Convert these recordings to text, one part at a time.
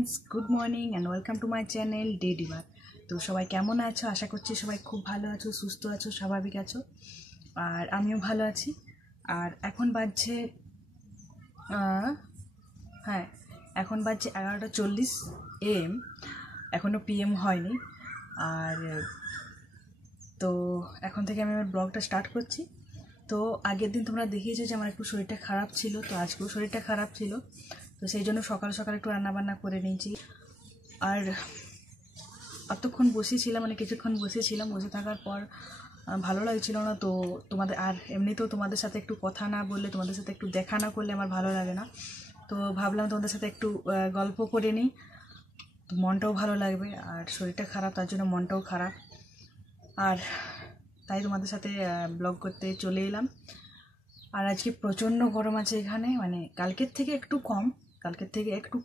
Friends good morning and welcome to my channel डे डिवार। तो सबाई केमन आछो? आशा करछि सबाई खूब भालो आछो, सुस्थ आछो, स्वाभाविक आछो और आमिও ভালো আছি। আর এখন বাজছে হ্যাঁ এখন বাজছে 11:40 AM, এখনো PM হয়নি। আর তো এখন থেকে আমি আমার ব্লগটা স্টার্ট করছি। তো আগের দিন তোমরা দেখিয়েছো যে আমার একটু শরীরটা খারাপ ছিল, তো আজকেও শরীরটা খারাপ ছিল, তো সেই জন্য সকাল সকাল একটু রান্নাবান্না করে নিয়েছি। আর অতক্ষণ বসেছিলাম, মানে কিছুক্ষণ বসেছিলাম, বসে থাকার পর ভালো লাগছিল না। তো তোমাদের আর এমনিতেও তোমাদের সাথে একটু কথা না বললে, তোমাদের সাথে একটু দেখা না করলে আমার ভালো লাগে না। তো ভাবলাম তোমাদের সাথে একটু গল্প করে নিই, মনটাও ভালো লাগবে। আর শরীরটা খারাপ, তার জন্য মনটাও খারাপ। আর তাই তোমাদের সাথে ব্লগ করতে চলে এলাম। আর আজকে প্রচণ্ড গরম আছে এখানে, মানে কালকের থেকে একটু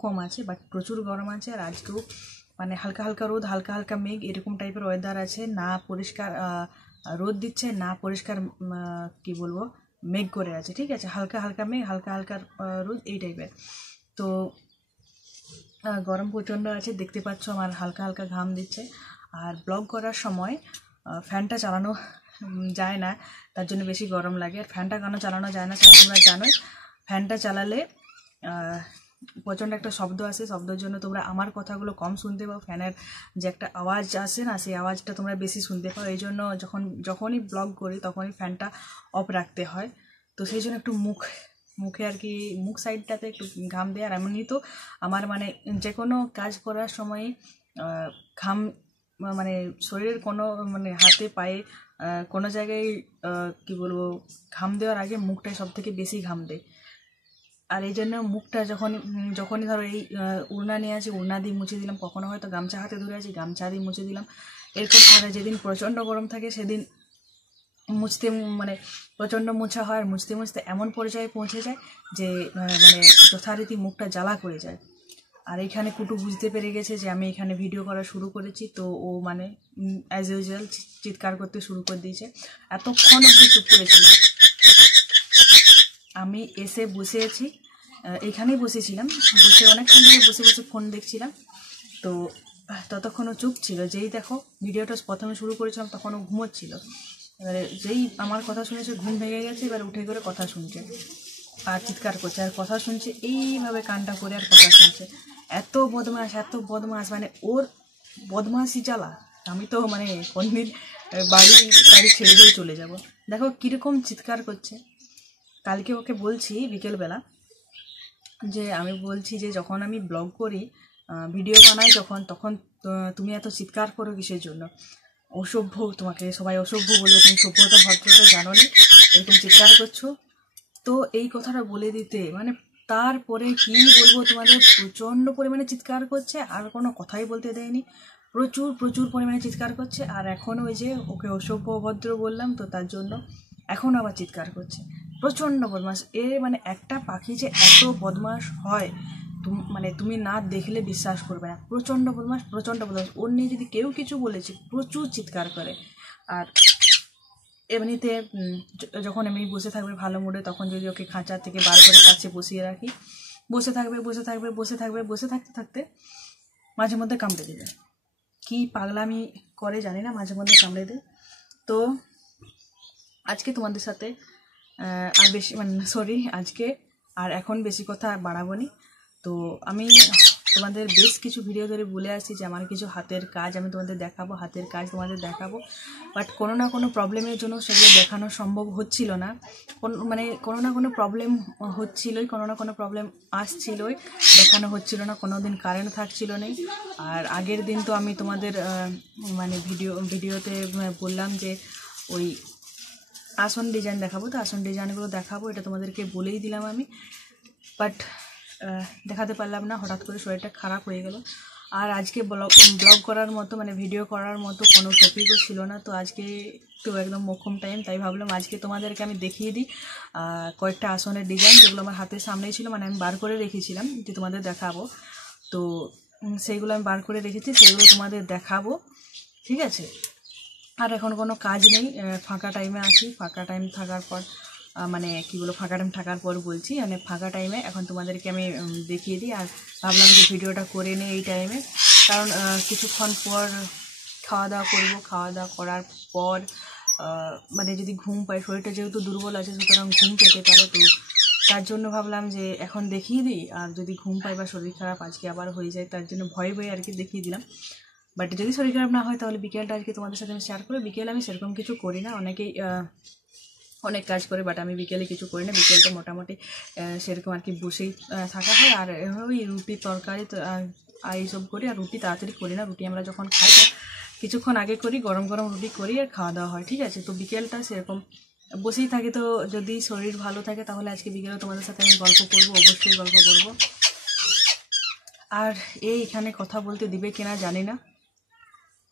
কম আছে, বাট প্রচুর গরম আছে। আর আজকেও মানে হালকা হালকা রোদ, হালকা হালকা মেঘ, এরকম টাইপের ওয়েদার আছে। না পরিষ্কার রোদ দিচ্ছে, না পরিষ্কার কি বলবো মেঘ করে আছে, ঠিক আছে, হালকা হালকা মেঘ, হালকা হালকা রোদ, এই টাইপের। তো গরম প্রচণ্ড আছে, দেখতে পাচ্ছ আমার হালকা হালকা ঘাম দিচ্ছে। আর ব্লগ করার সময় ফ্যানটা চালানো যায় না, তার জন্য বেশি গরম লাগে। আর ফ্যানটা কেন চালানো যায় না সেটা তোমরা জানোই। ফ্যানটা চালালে প্রচণ্ড একটা শব্দ আসে, শব্দের জন্য তোমরা আমার কথাগুলো কম শুনতে পাও। ফ্যানের যে একটা আওয়াজ আসে না, সেই আওয়াজটা তোমরা বেশি শুনতে পাও। এই জন্য যখনই ব্লগ করি তখনই ফ্যানটা অফ রাখতে হয়। তো সেই জন্য একটু মুখে আর কি মুখ সাইডটাতে একটু ঘাম দেয়। আর এমনি তো আমার মানে যে কোনো কাজ করার সময় ঘাম, মানে শরীরের কোনো মানে হাতে পায়ে কোনো জায়গায় কি বলবো ঘাম দেওয়ার আগে মুখটাই সব থেকে বেশি ঘাম দেয়। আর এই জন্য মুখটা যখনই ধরো এই উড়না নিয়ে আসি, উড়না দিয়ে মুছে দিলাম, কখনো হয়তো গামছা হাতে ধরে আছি, গামছা দিয়ে মুছে দিলাম, এরকম। আর যেদিন প্রচণ্ড গরম থাকে সেদিন মানে প্রচণ্ড মোছা হয়। আর মুছতে মুছতে এমন পর্যায়ে পৌঁছে যায় যে মানে যথারীতি মুখটা জ্বালা করে যায়। আর এইখানে কুটু বুঝতে পেরে গেছে যে আমি এখানে ভিডিও করা শুরু করেছি, তো ও মানে অ্যাজ ইউজুয়াল চিৎকার করতে শুরু করে দিয়েছে। এতক্ষণ অবধি চুপ করেছিল। আমি এসে বসে আছি, এইখানেই বসেছিলাম, বসে অনেকক্ষণ ধরে বসে বসে ফোন দেখছিলাম। তো ততক্ষণও চুপ ছিল। যেই দেখো ভিডিওটা প্রথমে শুরু করেছিলাম তখনও ঘুমোচ্ছিল। এবারে যেই আমার কথা শুনেছে ঘুম ভেঙে গেছে, এবার উঠে করে কথা শুনছে আর চিৎকার করছে আর কথা শুনছে, এইভাবে কানটা করে আর কথা শুনছে। এত বদমাস, মানে ওর বদমাসি জ্বালা আমি তো মানে কোনদিন বাড়ি ছেড়ে দিয়ে চলে যাব। দেখো কীরকম চিৎকার করছে। কালকে ওকে বলছি বিকেলবেলা, যে আমি বলছি যে যখন আমি ব্লগ করি, ভিডিও বানাই তখন তুমি এত চিৎকার করো কিসের জন্য? অসভ্য, তোমাকে সবাই অসভ্য বলবে, তুমি সভ্যতা ভদ্রতা জানো না, এরকম চিৎকার করছো। তো এই কথাটা বলে দিতে মানে তারপরে কি বলবো তোমাদের, প্রচণ্ড পরিমাণে চিৎকার করছে আর কোনো কথাই বলতে দেয়নি, প্রচুর পরিমাণে চিৎকার করছে। আর এখন ওই যে ওকে অসভ্য অভদ্র বললাম, তো তার জন্য এখন আবার চিৎকার করছে। প্রচণ্ড বদমাস মানে একটা পাখি যে এত বদমাস হয় মানে তুমি না দেখলে বিশ্বাস করবে না। প্রচণ্ড বদমাস। ওর নিয়ে যদি কেউ কিছু বলেছে প্রচুর চিৎকার করে। আর এমনিতে যখন এমনি বসে থাকবে ভালো মুডে, তখন যদি ওকে খাঁচা থেকে বার করে কাছে বসিয়ে রাখি, বসে থাকতে থাকতে মাঝে মধ্যে কামড়ে দেবে। কি পাগলামি করে জানি না, মাঝে মধ্যে কামড়ে দেয়। তো আজকে তোমাদের সাথে আর বেশি আজকে আর এখন বেশি কথা বাড়াবো নি। তো আমি তোমাদের বেশ কিছু ভিডিও ধরে বলে আসছি যে আমার কিছু হাতের কাজ আমি তোমাদের দেখাবো, বাট কোনো না কোনো প্রবলেমের জন্য সেগুলো দেখানো সম্ভব হচ্ছিল না। মানে কোনো না কোনো প্রবলেম হচ্ছিলই, কোনো না কোনো প্রবলেম আসছিলই, দেখানো হচ্ছিল না। কোনো দিন কারেন্ট থাকছিল না। আর আগের দিন তো আমি তোমাদের মানে ভিডিওতে বললাম যে ওই আসন ডিজাইন দেখাবো, তো আসন ডিজাইনগুলো দেখাবো, এটা তোমাদেরকে বলেই দিলাম আমি, বাট দেখাতে পারলাম না, হঠাৎ করে শরীরটা খারাপ হয়ে গেল। আর আজকে ব্লগ করার মতো মানে ভিডিও করার মতো কোনো টপিকও ছিল না। তো আজকে তো একদম মোক্ষম টাইম, তাই ভাবলাম আজকে তোমাদেরকে আমি দেখিয়ে দিই কয়েকটা আসনের ডিজাইন, যেগুলো আমার হাতের সামনেই ছিল, মানে আমি বার করে রেখেছিলাম যে তোমাদের দেখাবো। তো সেইগুলো আমি বার করে রেখেছি, সেগুলো তোমাদের দেখাবো, ঠিক আছে। আর এখন কোনো কাজ নেই, ফাঁকা টাইমে আছি। ফাঁকা টাইম থাকার পর মানে কী বলো ফাঁকা টাইম থাকার পর বলছি, মানে ফাঁকা টাইমে এখন তোমাদেরকে আমি দেখিয়ে দিই। আর ভাবলাম যে ভিডিওটা করে নিই এই টাইমে, কারণ কিছুক্ষণ পর খাওয়া দাওয়া করবো। খাওয়া দাওয়া করার পর মানে যদি ঘুম পাই, শরীরটা যেহেতু দুর্বল আছে সুতরাং ঘুম পেতে পারে, তো তার জন্য ভাবলাম যে এখন দেখিয়ে দিই। আর যদি ঘুম পাই বা শরীর খারাপ আজকে আবার হয়ে যায়, তার জন্য ভয়ে ভয়ে আর কি দেখিয়ে দিলাম। বাট যদি শরীর খারাপ না হয় তাহলে বিকেলটা আজকে তোমাদের সাথে আমি শেয়ার করি। বিকেলে আমি সেরকম কিছু করি না, অনেকেই অনেক কাজ করে, বাট আমি বিকেলে কিছু করি না। বিকেলটা মোটামুটি সেরকম আর কি বসেই থাকা হয়। আর ওই রুটি তরকারি এইসব করি। আর রুটি তাড়াতাড়ি করি না, রুটি আমরা যখন খাই কিছুক্ষণ আগে করি, গরম গরম রুটি করি আর খাওয়া দাওয়া হয়, ঠিক আছে। তো বিকেলটা সেরকম বসেই থাকি। তো যদি শরীর ভালো থাকে তাহলে আজকে বিকেলে তোমাদের সাথে আমি গল্প করবো, অবশ্যই গল্প করবো। আর এখানে কথা বলতে দিবে কিনা জানি না,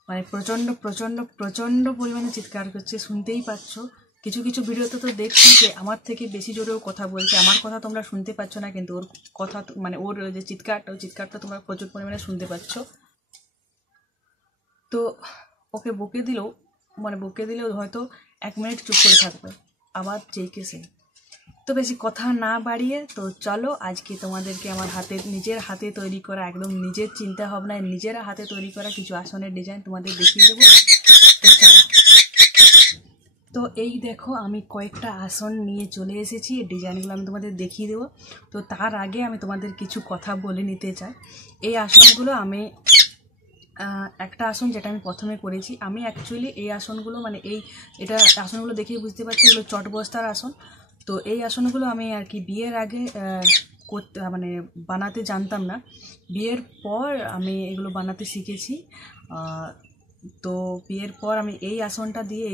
মানে প্রচণ্ড প্রচণ্ড প্রচণ্ড পরিমাণে চিৎকার করছে, শুনতেই পাচ্ছ। কিছু কিছু ভিডিওতে তো দেখছি যে আমার থেকে বেশি জোরেও কথা বলছে, আমার কথা তোমরা শুনতে পাচ্ছ না, কিন্তু ওর কথা মানে ওর যে চিৎকারটা, ওই চিৎকারটা তোমরা প্রচুর পরিমাণে শুনতে পাচ্ছ। তো ওকে বকে দিলেও হয়তো 1 মিনিট চুপ করে থাকবে, আবার চেয়েছে। তো বেশি কথা না বাড়িয়ে তো চলো আজকে তোমাদেরকে আমার নিজের হাতে তৈরি করা, একদম নিজের চিন্তা ভাবনায় নিজের হাতে তৈরি করা কিছু আসনের ডিজাইন তোমাদের দেখিয়ে দেবো। তো এই দেখো আমি কয়েকটা আসন নিয়ে চলে এসেছি, এই ডিজাইনগুলো আমি তোমাদের দেখিয়ে দেবো। তো তার আগে আমি তোমাদের কিছু কথা বলে নিতে চাই। এই আসনগুলো আমি একটা আসন যেটা আমি প্রথমে করেছি, আমি অ্যাকচুয়ালি এই আসনগুলো মানে এটা আসনগুলো দেখেই বুঝতে পারছি এগুলো চটবস্তার আসন। তো এই আসনগুলো আমি আর কি বিয়ের আগে মানে বানাতে জানতাম না, বিয়ের পর আমি এগুলো বানাতে শিখেছি। তো বিয়ের পর আমি এই আসনটা দিয়ে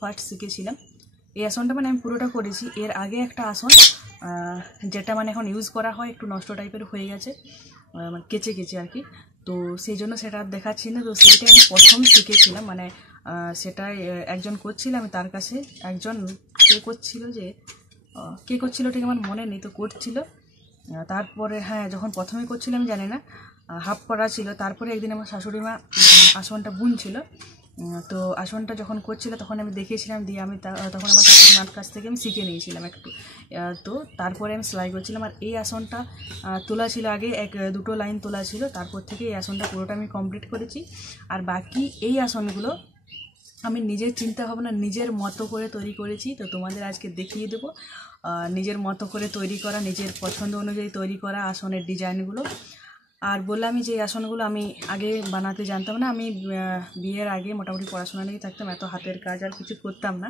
ফার্স্ট শিখেছিলাম। এই আসনটা মানে আমি পুরোটা করেছি। এর আগে একটা আসন যেটা মানে এখন ইউজ করা হয়, একটু নষ্ট টাইপের হয়ে গেছে, মানে কেচে কেচে আর কি। তো সেই জন্য সেটা দেখাচ্ছি না। তো সেইটা আমি প্রথম শিখেছিলাম, মানে সেটাই একজন করছিল, আমি তার কাছে একজন কে করছিল ঠিক আমার মনে নেই, তো করছিল। তারপরে হ্যাঁ, যখন প্রথমে করছিলাম জানি না, হাফ করা ছিল। তারপরে একদিন আমার শাশুড়ি মা আসনটা বুনছিল, তো আসনটা যখন করছিল তখন আমি দেখেছিলাম, দিয়ে আমি তখন আমার শাশুড়ি মার কাছ থেকে আমি শিখে নিয়েছিলাম একটু। তো তারপরে আমি সেলাই করছিলাম। আর এই আসনটা তোলা ছিল আগে, 1-2 লাইন তোলা ছিল, তারপর থেকে এই আসনটা পুরোটা আমি কমপ্লিট করেছি। আর বাকি এই আসনগুলো আমি নিজের চিন্তা ভাবনা নিজের মতো করে তৈরি করেছি। তো তোমাদের আজকে দেখিয়ে দেবো নিজের মতো করে তৈরি করা, নিজের পছন্দ অনুযায়ী তৈরি করা আসনের ডিজাইনগুলো। আর বললাম যে এই আসনগুলো আমি আগে বানাতে জানতাম না। আমি বিয়ের আগে মোটামুটি পড়াশোনা নিয়ে থাকতাম, এত হাতের কাজ আর কিছু করতাম না।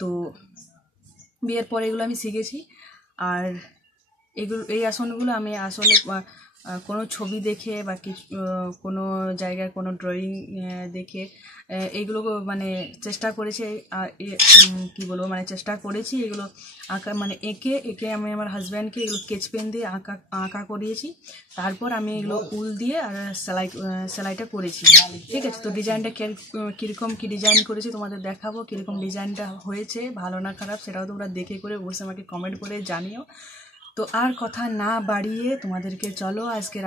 তো বিয়ের পরে এগুলো আমি শিখেছি। আর এই আসনগুলো আমি আসলে কোনো ছবি দেখে বা কিছু কোনো জায়গার কোনো ড্রয়িং দেখে এইগুলো মানে চেষ্টা করেছি। কী বলবো, মানে চেষ্টা করেছি এগুলো আঁকা, মানে এঁকে আমি আমার হাজব্যান্ডকে এগুলো স্কেচ পেন দিয়ে আঁকা করিয়েছি। তারপর আমি এগুলো উল দিয়ে আর সেলাইটা করেছি, ঠিক আছে। তো ডিজাইনটা কীরকম কী ডিজাইন করেছি তোমাদের দেখাবো, কীরকম ডিজাইনটা হয়েছে, ভালো না খারাপ সেটাও তোমরা দেখে করে অবশ্যই আমাকে কমেন্ট করে জানিও। তো আর কথা না বাড়িয়ে তোমাদেরকে চলো আজকের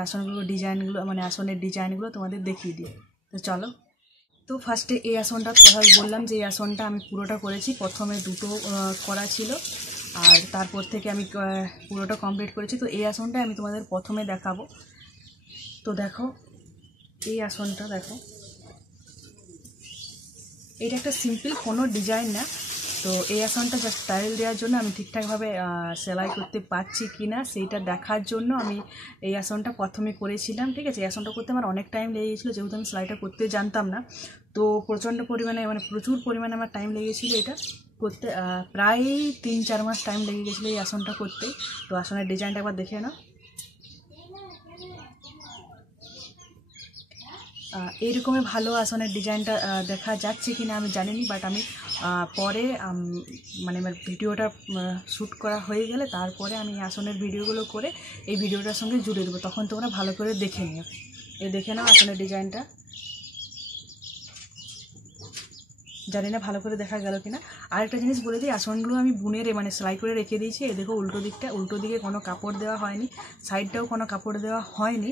ডিজাইনগুলো মানে আসনের ডিজাইনগুলো তোমাদের দেখিয়ে দিই। তো চলো। তো ফার্স্টে এই আসনটা কথা বললাম যে এই আসনটা আমি পুরোটা করেছি, প্রথমে 2টো করা ছিল আর তারপর থেকে আমি পুরোটা কমপ্লিট করেছি। তো এই আসনটা আমি তোমাদের প্রথমে দেখাবো। তো দেখো এই আসনটা দেখো, এটা একটা সিম্পল কোনো ডিজাইন না। তো এই আসনটা জাস্ট স্টাইল দেওয়ার জন্য, আমি ঠিকঠাকভাবে সেলাই করতে পারছি কি না সেইটা দেখার জন্য আমি এই আসনটা প্রথমে করেছিলাম, ঠিক আছে। এই আসনটা করতে আমার অনেক টাইম লেগে গেছিলো, যেহেতু আমি সেলাইটা করতে জানতাম না। তো প্রচুর পরিমাণে আমার টাইম লেগেছিলো এটা করতে, প্রায় 3-4 মাস টাইম লেগে গেছিলো এই আসনটা করতে। তো আসনের ডিজাইনটা একবার দেখে নাও। এইরকমই ভালো আসনের ডিজাইনটা দেখা যাচ্ছে কিনা আমি জানিনি, বাট আমি পরে মানে আমার ভিডিওটা শ্যুট করা হয়ে গেলে তারপরে আমি আসনের ভিডিওগুলো করে এই ভিডিওটার সঙ্গে জুড়ে দেবো, তখন তোমরা ভালো করে দেখে নিও। দেখে নাও আসনের ডিজাইনটা, জানি না ভালো করে দেখা গেল কিনা। আরেকটা জিনিস বলে দিই, আসনগুলো আমি মানে সেলাই করে রেখে দিয়েছি। এই দেখো উল্টো দিকে কোনো কাপড় দেওয়া হয়নি, সাইডটাও কোনো কাপড় দেওয়া হয়নি,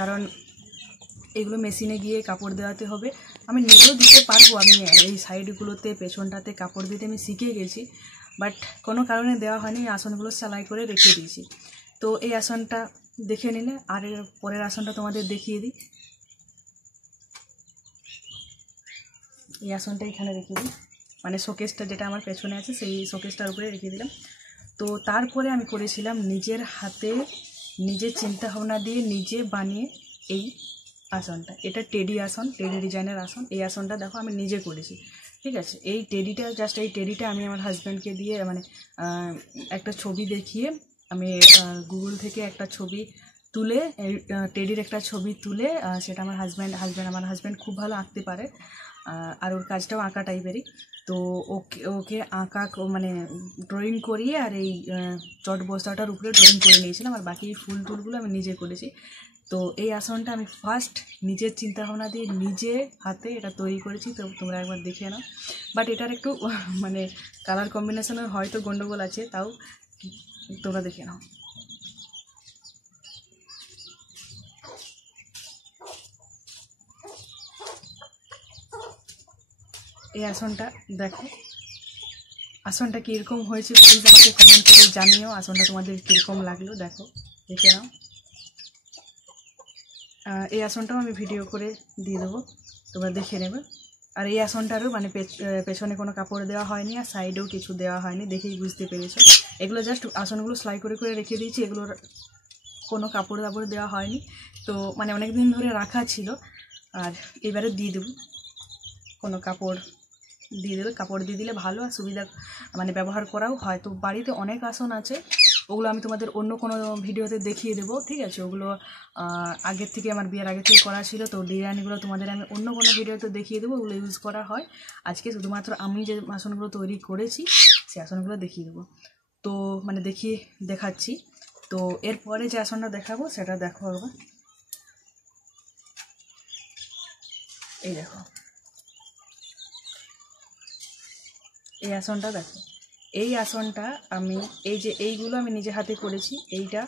কারণ এগুলো মেশিনে গিয়ে কাপড় দেওয়াতে হবে। আমি নিজেও দিতে পারবো, আমি এই সাইডগুলোতে পেছনটাতে কাপড় দিতে আমি শিখে গেছি, বাট কোনো কারণে দেওয়া হয়নি। আসনগুলো সেলাই করে রেখে দিয়েছি। তো এই আসনটা দেখে নিলে, আর এর পরের আসনটা তোমাদের দেখিয়ে দিই। এই আসনটা এখানে রেখে দিই, মানে শোকেসটা যেটা আমার পেছনে আছে সেই শোকেসটার উপরে রেখে দিলাম। তো তারপরে আমি করেছিলাম নিজের হাতে, নিজের চিন্তা ভাবনা দিয়ে নিজে বানিয়ে এই আসনটা। এটা টেডি আসন, টেডি ডিজাইনের আসন। এই আসনটা দেখো আমি নিজে করেছি, ঠিক আছে। এই টেডিটা জাস্ট, এই টেডিটা আমি আমার হাজব্যান্ডকে দিয়ে, মানে একটা ছবি দেখিয়ে আমি গুগল থেকে একটা ছবি তুলে, টেডির একটা ছবি তুলে, সেটা আমার হাজব্যান্ড খুব ভালো আঁকতে পারে, আর ওর কাজটাও আঁকা টাইপেরই। তো ওকে আঁকা, মানে ড্রয়িং করিয়ে, আর এই চট বস্তাটার উপরে ড্রয়িং করে নিয়েছিলাম, আর বাকি ফুল টুলগুলো আমি নিজে করেছি। তো এই আসনটা আমি ফার্স্ট নিজের চিন্তাভাবনা দিয়ে নিজে হাতে এটা তৈরি করেছি। তো তোমরা একবার দেখে নাও। বাট এটার একটু মানে কালার কম্বিনেশনের হয়তো গন্ডগোল আছে, তাও তোমরা দেখে নাও। এই আসনটা দেখো, আসনটা কীরকম হয়েছে প্লিজ আমাকে কমেন্ট করে জানিও। আসনটা তোমাদের কীরকম লাগলো দেখো, দেখে নাও। এই আসনটাও আমি ভিডিও করে দিয়ে দেবো, তোমরা দেখে নেবে। আর এই আসনটারও মানে পেছনে কোনো কাপড় দেওয়া হয়নি, আর সাইডেও কিছু দেওয়া হয়নি, দেখেই বুঝতে পেরেছো। এগুলো জাস্ট আসনগুলো সেলাই করে করে রেখে দিয়েছি, এগুলোর কোনো কাপড় দাপড় দেওয়া হয়নি। তো মানে অনেক দিন ধরে রাখা ছিল, আর এবারে দিয়ে দেবো কোনো কাপড় দিয়ে দেবে। কাপড় দিয়ে দিলে ভালো আর সুবিধা, মানে ব্যবহার করাও হয়। তো বাড়িতে অনেক আসন আছে, ওগুলো আমি তোমাদের অন্য কোনো ভিডিওতে দেখিয়ে দেবো, ঠিক আছে। ওগুলো আগের থেকে, আমার বিয়ের আগে থেকে করা ছিল। তো ডিজাইনগুলো তোমাদের আমি অন্য কোনো ভিডিওতে দেখিয়ে দেবো, ওগুলো ইউজ করা হয়। আজকে শুধুমাত্র আমি যে আসনগুলো তৈরি করেছি সেই আসনগুলো দেখিয়ে দেবো। তো মানে দেখাচ্ছি। তো এরপরে যে আসনটা দেখাবো সেটা দেখো একবার। এই দেখো, এই আসনটা দেখো। এই আসনটা আমি, এই যে এইগুলো আমি নিজে হাতে করেছি। এইটা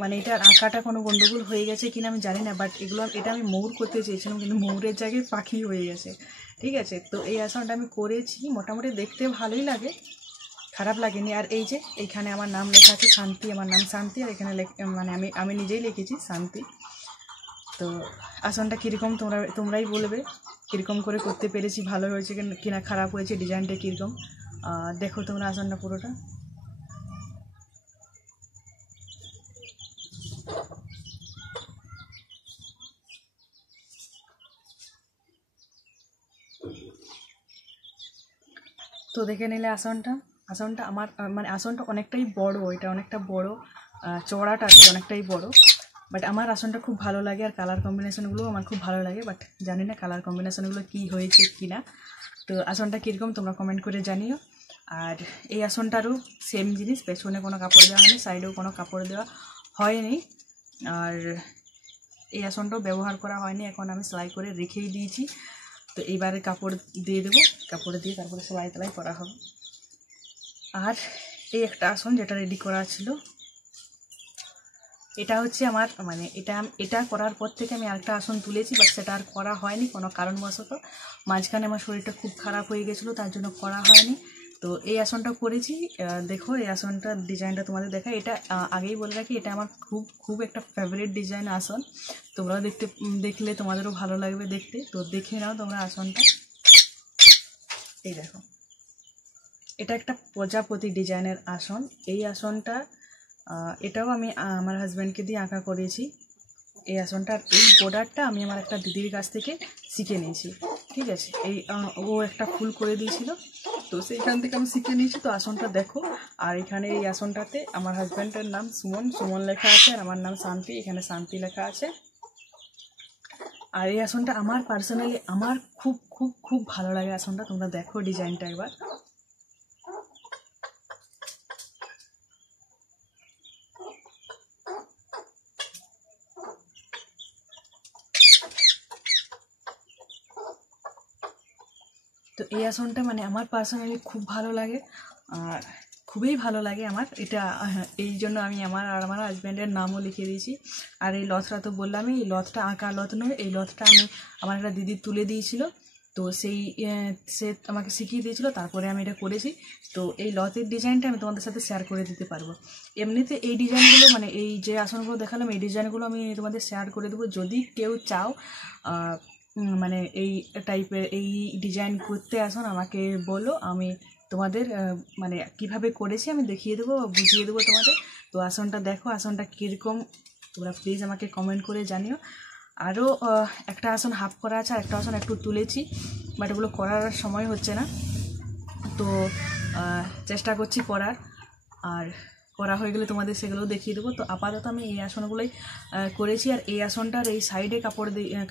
মানে এটার আঁকাটা কোনো গন্ডগোল হয়ে গেছে কিনা আমি জানি না, বাট এটা আমি ময়ূর করতে চেয়েছিলাম, কিন্তু ময়ূরের জায়গায় পাখি হয়ে গেছে, ঠিক আছে। তো এই আসনটা আমি করেছি, মোটামুটি দেখতে ভালোই লাগে, খারাপ লাগেনি। আর এই যে এইখানে আমার নাম লেখা আছে শান্তি, আমার নাম শান্তি, আর এখানে মানে আমি নিজেই লিখেছি শান্তি। তো আসনটা কীরকম তোমরাই বলবে, কীরকম করে করতে পেরেছি, ভালো হয়েছে কিনা খারাপ হয়েছে, ডিজাইনটা কীরকম। দেখো তোমরা আসনটা পুরোটা। তো দেখে নিলে আসনটা আমার, মানে আসনটা অনেকটাই বড়, এটা অনেকটা বড়, চওড়াটা আর কি অনেকটাই বড়। বাট আমার আসনটা খুব ভালো লাগে, আর কালার কম্বিনেশনগুলোও আমার খুব ভালো লাগে, বাট জানি না কালার কম্বিনেশনগুলো কী হয়েছে কি না। তো আসনটা কীরকম তোমরা কমেন্ট করে জানিও। আর এই আসনটারও সেম জিনিস, পেছনে কোনো কাপড় দেওয়া হয়নি, সাইডেও কোনো কাপড় দেওয়া হয়নি, আর এই আসনটাও ব্যবহার করা হয়নি, এখন আমি সেলাই করে রেখেই দিয়েছি। তো এইবারে কাপড় দিয়ে দেবো, কাপড় দিয়ে তারপরে সেলাই তেলাই করা হবে। আর এই একটা আসন যেটা রেডি করা ছিল, এটা হচ্ছে আমার, মানে এটা করার পর থেকে আমি আরেকটা আসন তুলেছি, বাট সেটা আর করা হয়নি কোনো কারণবশত। মাঝখানে আমার শরীরটা খুব খারাপ হয়ে গেছিলো, তার জন্য করা হয়নি। তো এই আসনটা করেছি। দেখো এই আসনটার ডিজাইনটা তোমাদের দেখা। এটা আগেই বলে রাখি, এটা আমার খুব খুব একটা ফেভারিট ডিজাইন আসন। তোমরাও দেখলে তোমাদেরও ভালো লাগবে দেখতে। তো দেখে নাও তোমরা আসনটা। এই দেখো, এটা একটা প্রজাপতি ডিজাইনের আসন। এই আসনটা এটাও আমি আমার হাজব্যান্ডকে দিয়ে আঁকা করেছি। এই আসনটার এই বর্ডারটা আমি আমার একটা দিদির কাছ থেকে শিখে নিয়েছি, ঠিক আছে। ও একটা ফুল করে দিয়েছিল, তো সেইখান থেকে আমি শিখে নিয়েছি। তো আসনটা দেখো, আর এখানে এই আসনটাতে আমার হাজব্যান্ডের নাম সুমন লেখা আছে, আর আমার নাম শান্তি, এখানে শান্তি লেখা আছে। আর এই আসনটা আমার পার্সোনালি আমার খুব খুব খুব ভালো লাগে আসনটা। তোমরা দেখো ডিজাইনটা একবার। তো এই আসনটা মানে আমার পার্সোনালি খুব ভালো লাগে। আর খুবই ভালো লাগে আমার এটা। এই জন্য আমি আমার আর আমার হাজব্যান্ডের নামও লিখে দিয়েছি। আর এই লথটা তো বললামই, এই লথটা আঁকা লথ নয়, এই লথটা আমি আমার একটা দিদি তুলে দিয়েছিল, তো সেই সে আমাকে শিখিয়ে দিয়েছিল, তারপরে আমি এটা করেছি। তো এই লথের ডিজাইনটা আমি তোমাদের সাথে শেয়ার করে দিতে পারবো। এমনিতে এই ডিজাইনগুলো মানে এই যে আসনগুলো দেখালাম এই ডিজাইনগুলো আমি তোমাদের শেয়ার করে দেবো। যদি কেউ চাও মানে এই টাইপের এই ডিজাইন করতে আসুন, আমাকে বলো, আমি তোমাদের মানে কিভাবে করেছি আমি দেখিয়ে দেবো, বুঝিয়ে দেবো তোমাদের। তো আসনটা দেখো, আসনটা কীরকম তোমরা প্লিজ আমাকে কমেন্ট করে জানিও। আরও একটা আসন হাফ করা আছে, আর একটা আসন একটু তুলেছি, বাট ওগুলো করার সময় হচ্ছে না, তো চেষ্টা করছি করার। আর করা হয়ে গেলে তোমাদের সেগুলোও দেখিয়ে দেবো। তো আপাতত আমি এই আসনগুলোই করেছি। আর এই আসনটার এই সাইডে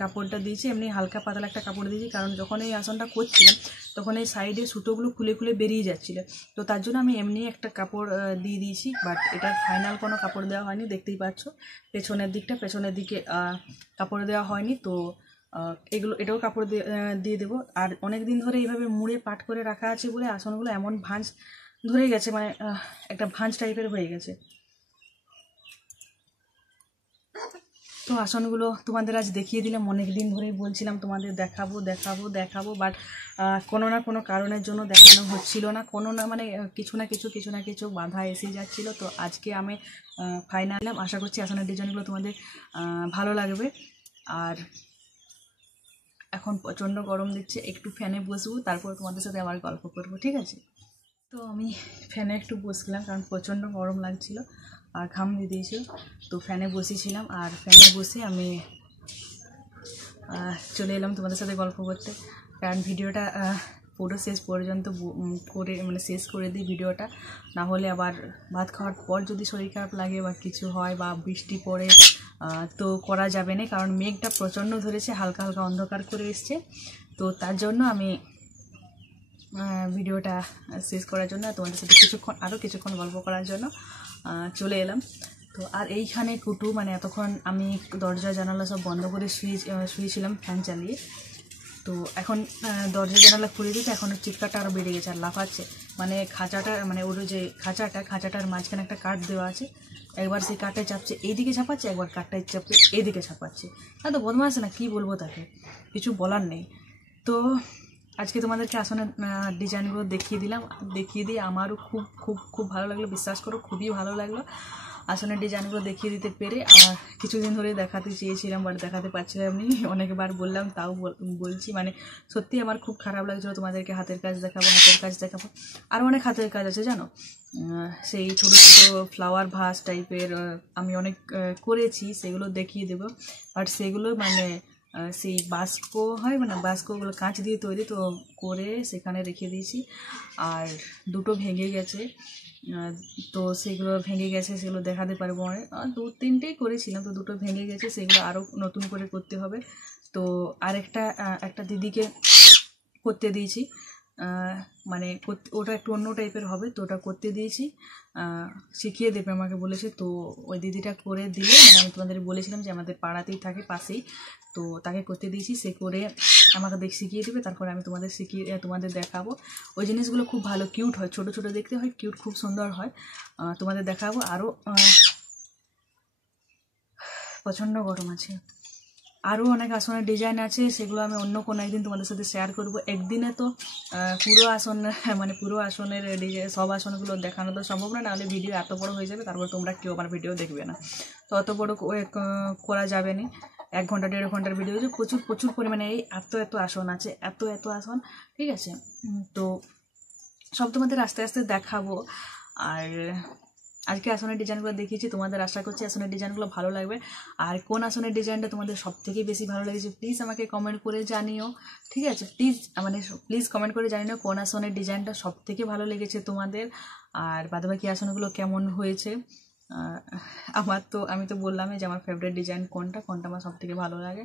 কাপড়টা দিয়েছি, এমনি হালকা পাতলা একটা কাপড় দিয়েছি, কারণ যখন এই আসনটা করছিলাম তখন এই সাইডে সুতোগুলো খুলে খুলে বেরিয়ে যাচ্ছিলো, তো তার জন্য আমি এমনি একটা কাপড় দিয়ে দিয়েছি। বাট এটার ফাইনাল কোনো কাপড় দেওয়া হয়নি, দেখতেই পাচ্ছ পেছনের দিকে কাপড় দেওয়া হয়নি। তো এটাও কাপড় দিয়ে দেবো। আর অনেক দিন ধরে এইভাবে মুড়ে পাট করে রাখা আছে বলে আসনগুলো এমন ভাঁজ ধরে গেছে, মানে একটা ভাঁজ টাইপের হয়ে গেছে। তো আসনগুলো তোমাদের আজ দেখিয়ে দিলাম। অনেক দিন ধরেই বলছিলাম তোমাদের দেখাবো, বাট কোনো না কোনো কারণের জন্য দেখানো হচ্ছিল না, কোনো না মানে কিছু না কিছু বাধা এসে যাচ্ছিল। তো আজকে আমি ফাইনাল আশা করছি আসনের ডিজাইনগুলো তোমাদের ভালো লাগবে। আর এখন প্রচণ্ড গরম দিচ্ছে, একটু ফ্যানে বসবো, তারপর তোমাদের সাথে আবার গল্প করবো, ঠিক আছে? তো আমি ফ্যানে একটু বসলাম, কারণ প্রচণ্ড গরম লাগছিল আর ঘাম দিয়ে দিয়েছিল। তো ফ্যানে বসেছিলাম, আর ফ্যানে বসে আমি চলে এলাম তোমাদের সাথে গল্প করতে। কারণ ভিডিওটা পুরো শেষ পর্যন্ত করে মানে শেষ করে দিই ভিডিওটা, না হলে আবার ভাত খাওয়ার পর যদি শরীর খারাপ লাগে বা কিছু হয় বা বৃষ্টি পড়ে তো করা যাবে না, কারণ মেঘটা প্রচণ্ড ধরেছে, হালকা হালকা অন্ধকার করে এসছে। তো তার জন্য আমি ভিডিওটা শেষ করার জন্য তোমাদের সাথে আরও কিছুক্ষণ গল্প করার জন্য চলে এলাম। তো আর এইখানে কুটু মানে এতক্ষণ আমি দরজা জানালা সব বন্ধ করে শুয়েছিলাম ফ্যান চালিয়ে। তো এখন দরজা জানালা খুলে দিতে এখন চিৎকারটা আরও বেড়ে গেছে, আর লাফাচ্ছে। মানে খাঁচাটা মানে ওর যে খাঁচাটার মাঝখানে একটা কাঠ দেওয়া আছে, একবার সেই কাঠটায় চাপছে এইদিকে ছাপাচ্ছে, একবার কাঠটায় চাপছে এইদিকে ছাপাচ্ছে। হ্যাঁ, তো বদমাশ না, কী বলবো তাকে, কিছু বলার নেই। তো আজকে তোমাদেরকে আসনের ডিজাইনগুলো দেখিয়ে দিয়ে আমারও খুব খুব খুব ভালো লাগলো, বিশ্বাস করো খুবই ভালো লাগলো আসনের ডিজাইনগুলো দেখিয়ে দিতে পেরে। আর কিছুদিন ধরে দেখাতে চেয়েছিলাম, বাট দেখাতে পারছিলাম আমি, অনেকবার বললাম, তাও বলছি, মানে সত্যি আমার খুব খারাপ লাগছিলো তোমাদেরকে হাতের কাজ দেখাবো। আরও অনেক হাতের কাজ আছে জানো, সেই ছোটো ছোটো ফ্লাওয়ার ভাস টাইপের আমি অনেক করেছি, সেগুলো দেখিয়ে দেবো। বাট সেগুলো মানে সেই বাস্ক হয়, মানে বাস্কগুলো কাঁচ দিয়ে তৈরি, তো করে সেখানে রেখে দিয়েছি। আর দুটো ভেঙে গেছে, তো সেগুলো সেগুলো দেখাতে পারবো অনেক। 2-3টেই করেছিলাম, তো দুটো ভেঙে গেছে, সেগুলো আরও নতুন করে করতে হবে। তো একটা দিদিকে করতে দিয়েছি, মানে ওটা একটু অন্য টাইপের হবে, তো ওটা করতে দিয়েছি, শিখিয়ে দেবে আমাকে বলেছে। তো ওই দিদিটা করে দিলে, মানে আমি তোমাদের বলেছিলাম যে আমাদের পাড়াতেই থাকে পাশেই, তো তাকে করতে দিয়েছি, সে করে আমাকে শিখিয়ে দেবে, তারপরে আমি তোমাদের দেখাবো। ওই জিনিসগুলো খুব ভালো কিউট হয়, ছোট ছোট দেখতে হয়, কিউট খুব সুন্দর হয়, তোমাদের দেখাবো। আরও প্রচণ্ড গরম আছে, আরও অনেক আসনের ডিজাইন আছে, সেগুলো আমি অন্য কোনো একদিন তোমাদের সাথে শেয়ার করব। একদিনে তো পুরো আসনের ডিজাইন সব আসনগুলো দেখানো তো সম্ভব না, নাহলে ভিডিও এত বড় হয়ে যাবে, তারপর তোমরা কেউ আমার ভিডিও দেখবে না। তো অত বড় করা যাবে না, 1 ঘন্টা 1.5 ঘন্টার ভিডিও যে প্রচুর পরিমাণে এই এত আসন আছে, এত আসন, ঠিক আছে? তো সব তোমাদের আস্তে আস্তে দেখাবো। আর আজকে আসনের ডিজাইনগুলো দেখিয়েছি, তোমাদের আশা করছি আসনের ডিজাইনগুলো ভালো লাগবে। আর কোন আসনের ডিজাইনটা তোমাদের সবথেকে বেশি ভালো লেগেছে প্লিজ আমাকে কমেন্ট করে জানিও, ঠিক আছে? প্লিজ কমেন্ট করে জানিও কোন আসনের ডিজাইনটা সবথেকে ভালো লেগেছে তোমাদের, আর বাদবাকি আসনগুলো কেমন হয়েছে। আমি তো বললামই যে আমার ফেভারিট ডিজাইন কোনটা আমার সবথেকে ভালো লাগে।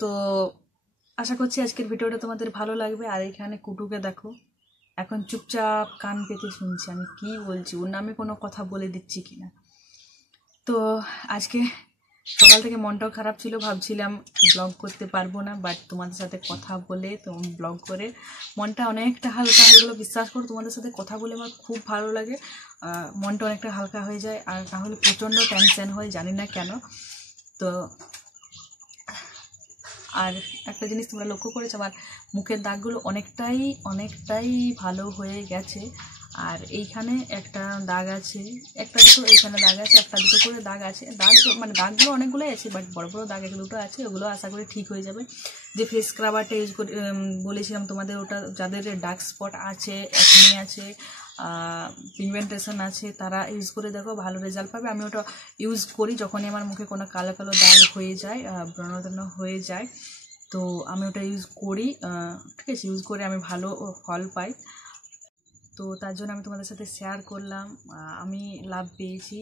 তো আশা করছি আজকের ভিডিওটা তোমাদের ভালো লাগবে। আর এখানে কুটুকে দেখো, এখন চুপচাপ কান পেতে শুনছি আমি কি বলছি, ওর নামে কোনো কথা বলে দিচ্ছি কিনা। তো আজকে সকাল থেকে মনটাও খারাপ ছিল, ভাবছিলাম ব্লগ করতে পারবো না, বাট তোমাদের সাথে কথা বলে ব্লগ করে মনটা অনেকটা হালকা হয়ে গেলো। বিশ্বাস করো তোমাদের সাথে কথা বলে আমার খুব ভালো লাগে, মনটা অনেকটা হালকা হয়ে যায়। আর তাহলে প্রচণ্ড টেনশন হয়, জানি না কেন। তো আর একটা জিনিস তোমরা লক্ষ্য করেছো, আমার মুখের দাগগুলো অনেকটাই ভালো হয়ে গেছে। আর এইখানে একটা দাগ আছে, একটা দুটো এইখানে দাগ আছে, একটা দুটো করে দাগ আছে। মানে দাগগুলো অনেকগুলোই আছে, বাট বড় বড় দাগ এক দুটো আছে, ওগুলো আশা করি ঠিক হয়ে যাবে। যে ফেস স্ক্রাবারটা ইউজ করে বলেছিলাম তোমাদের, ওটা যাদের ডার্ক স্পট আছে, অ্যাকনে আছে, পিগমেন্টেশন আছে, তারা ইউজ করে দেখো, ভালো রেজাল্ট পাবে। আমি ওটা ইউজ করি যখনই আমার মুখে কোনো কালো কালো দাগ হয়ে যায়, ব্রণ হয়ে যায়, তো আমি ওটা ইউজ করি। ঠিক আছে, ইউজ করে আমি ভালো ফল পাই। তো তার জন্য আমি তোমাদের সাথে শেয়ার করলাম, আমি লাভ পেয়েছি।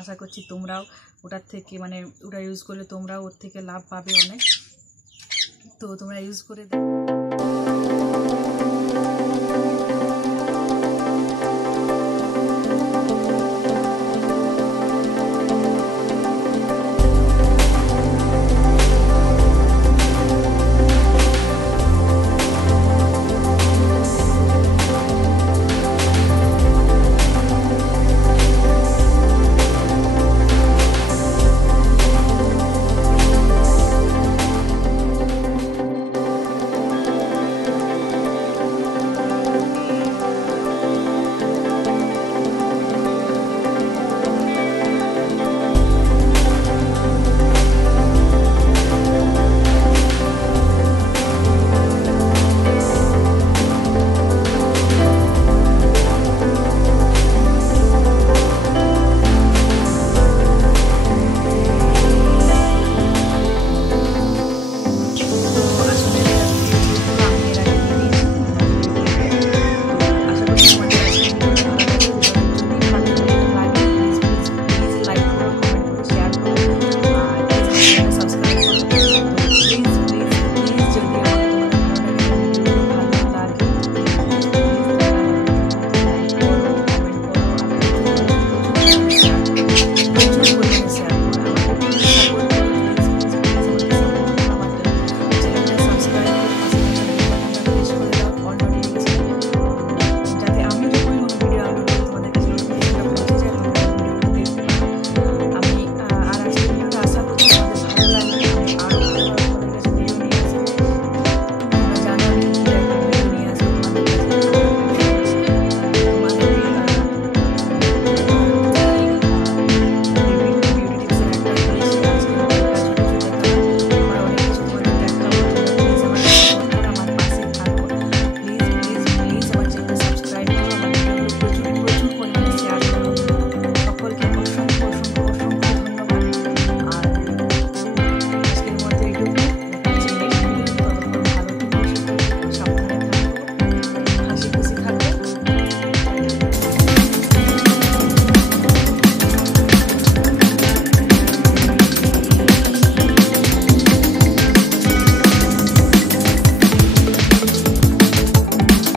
আশা করছি তোমরাও ওটার থেকে, মানে ওটা ইউজ করলে তোমরাও ওর থেকে লাভ পাবে অনেক। তো তোমরা ইউজ করে দেখো।